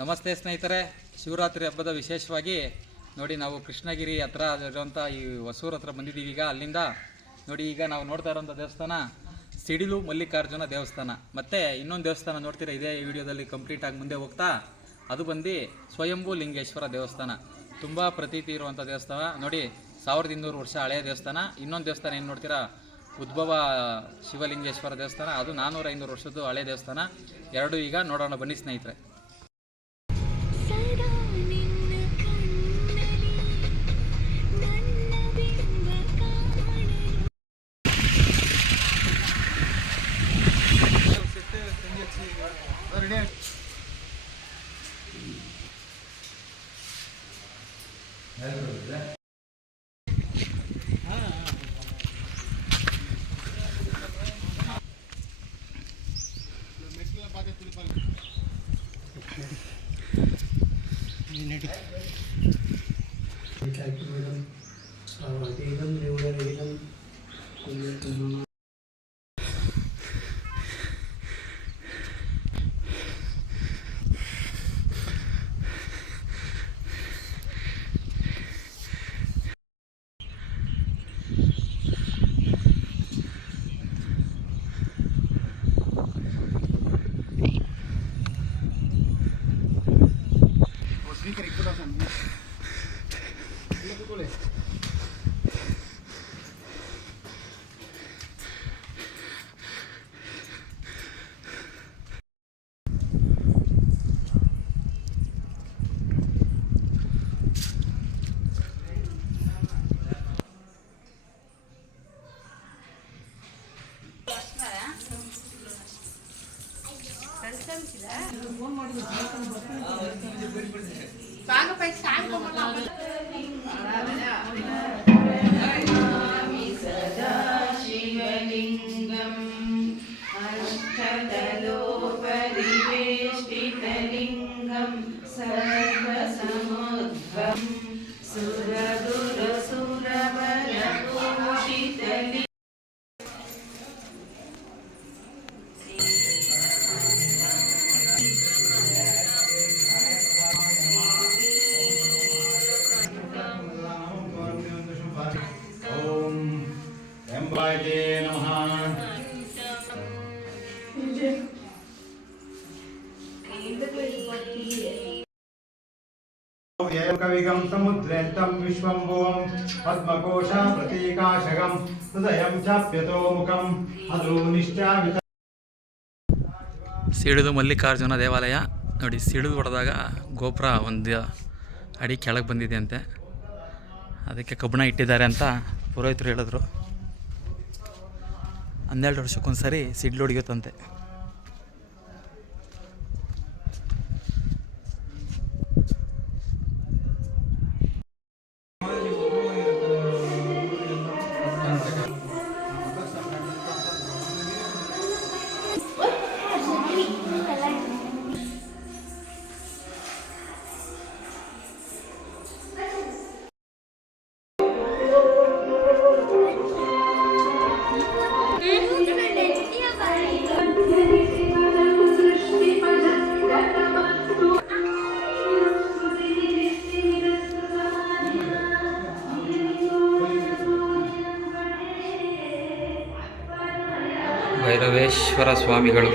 ನಮಸ್ತೆ ಸ್ನೇಹಿತರೆ, ಶಿವರಾತ್ರಿ ಹಬ್ಬದ ವಿಶೇಷವಾಗಿ ನೋಡಿ ನಾವು ಕೃಷ್ಣಗಿರಿ ಹತ್ರ ಇರುವಂಥ ಈ ಹೊಸೂರು ಹತ್ರ ಬಂದಿದ್ದೀವಿ. ಈಗ ಅಲ್ಲಿಂದ ನೋಡಿ ಈಗ ನಾವು ನೋಡ್ತಾ ಇರೋಂಥ ದೇವಸ್ಥಾನ ಸಿಡಿಲು ಮಲ್ಲಿಕಾರ್ಜುನ ದೇವಸ್ಥಾನ. ಮತ್ತು ಇನ್ನೊಂದು ದೇವಸ್ಥಾನ ನೋಡ್ತೀರಾ ಇದೇ ವಿಡಿಯೋದಲ್ಲಿ ಕಂಪ್ಲೀಟಾಗಿ ಮುಂದೆ ಹೋಗ್ತಾ, ಅದು ಬಂದು ಸ್ವಯಂಭೂ ಲಿಂಗೇಶ್ವರ ದೇವಸ್ಥಾನ. ತುಂಬ ಪ್ರತೀತಿ ಇರುವಂಥ ದೇವಸ್ಥಾನ ನೋಡಿ, 1200 ವರ್ಷ ಹಳೆಯ ದೇವಸ್ಥಾನ. ಇನ್ನೊಂದು ದೇವಸ್ಥಾನ ಏನು ನೋಡ್ತೀರಾ, ಉದ್ಭವ ಶಿವಲಿಂಗೇಶ್ವರ ದೇವಸ್ಥಾನ, ಅದು 400-500 ವರ್ಷದ್ದು ಹಳೆ ದೇವಸ್ಥಾನ. ಎರಡು ಈಗ ನೋಡೋಣ ಬನ್ನಿ ಸ್ನೇಹಿತರೆ. कविगं समुद्रेन्तं विश्वम्भुवं पद्मकोश प्रतीकाशगं हृदयं चाप्यतो मुखं अधूनिश्चावित. ಸಿಡಿಲು ಮಲ್ಲಿಕಾರ್ಜುನ ದೇವಾಲಯ ನೋಡಿ, ಸಿಡಿಲು ಹೊಡೆದಾಗ ಗೋಪುರ ಒಂದು ಅಡಿ ಕೆಳಗೆ ಬಂದಿದೆ ಅಂತೆ, ಅದಕ್ಕೆ ಕಬ್ಬಣ ಇಟ್ಟಿದ್ದಾರೆ ಅಂತ ಪುರೋಹಿತರು ಹೇಳಿದ್ರು. 12 ವರ್ಷಕ್ಕೊಂದು ಸರಿ ಸಿಡಿಲು ಹೊಡೆಯುತ್ತಂತೆ. ಭೈರವೇಶ್ವರ ಸ್ವಾಮಿಗಳು.